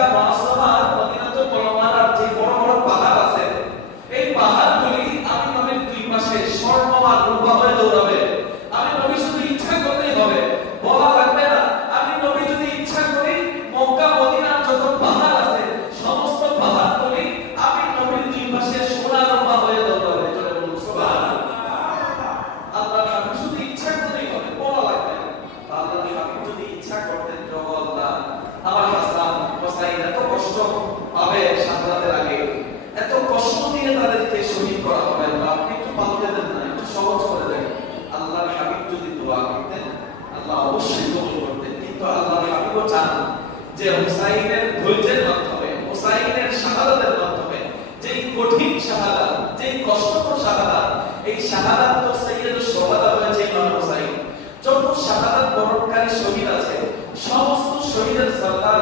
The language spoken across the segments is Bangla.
내가 হুসাইন এত কষ্ট পাবে সাধারণের আগে এত কষ্ট দিয়ে তাদেরকে শহীদ করা হবে আপনি একটু পাল্টে দেন না, একটু সহজ করে দেন। আল্লাহর হাবিব যদি দোয়া করতেন, আল্লাহ অবশ্যই কবুল করতেন। কিন্তু আল্লাহর হাবিবও চান যে হুসাইনের ধৈর্যের মাধ্যমে, হুসাইনের শাহাদাতের মাধ্যমে, যেই কঠিন শাহাদাত যেই কষ্টকর শাহাদাত এই শাহাদাত তো সাইয়েদ শহাদা হয়েছে ইমাম হুসাইন। যত শাহাদাত বরণকারী শহীদ আছে, সমস্ত শহীদের সরকার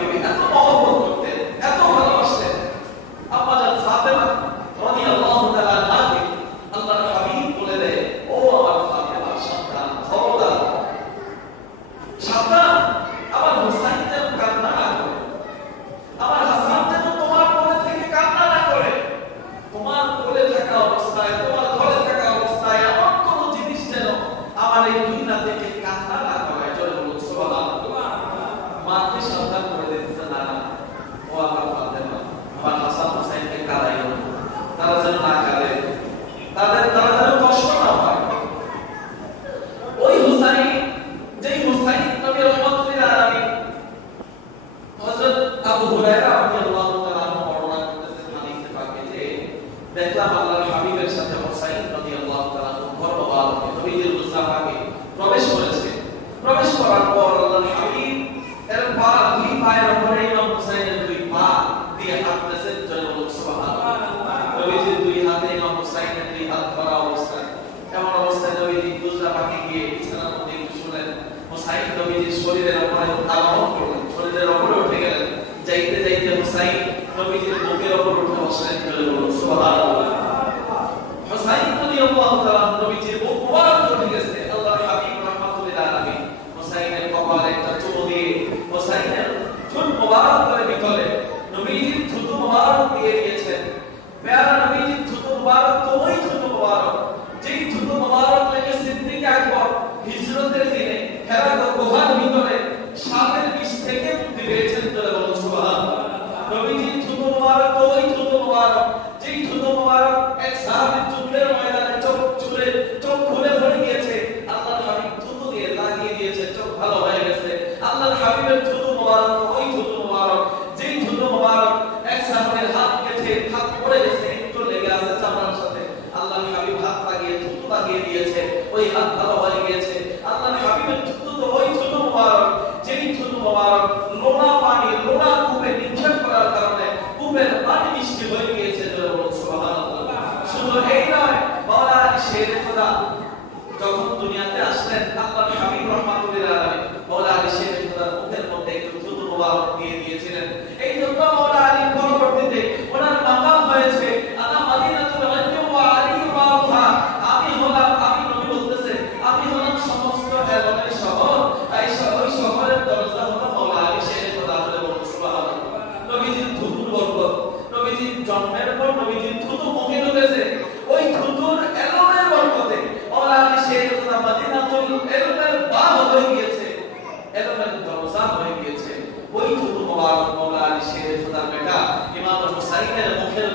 going to be at দেখলাম আল্লাহর হাবিবের সাথে হোসাইন রাদিয়াল্লাহু তাআলা ঘর মোবারকে নবীর মুসাফাকে প্রবেশ করেছে। প্রবেশ করার পর আল্লাহর হাবিব এর পা দুই পায়ের উপরে ইমাম হোসাইনের দুই পা দিয়ে হাত দেন জয় বলুন সুবহানাল্লাহ দুই হাতে ইমাম হোসাইনের দুই হাত ধরা অবস্থায়। এমন অবস্থায় নবীজি মুসাফাকে গিয়ে বিছানার মধ্যে শুলেন হোসাইন নবীজির শরীরের উপরে লাগিয়ে দিয়েছে, ওই হাত ভালো হয়ে গিয়েছে আল্লাহ হাবিবের থুতু তো ওই থুতু মোবারক। যেই থুতু মোবারক, নোনা পানি, নোনা কূপে নিক্ষেপ করার কারণে কূপের পানি মিষ্টি হয়ে গিয়েছে শুধু এই নয় মাওলা শের খোদা, যখন দুনিয়াতে আসলেন, আল্লাহ হাবিব 자기 편에 목표를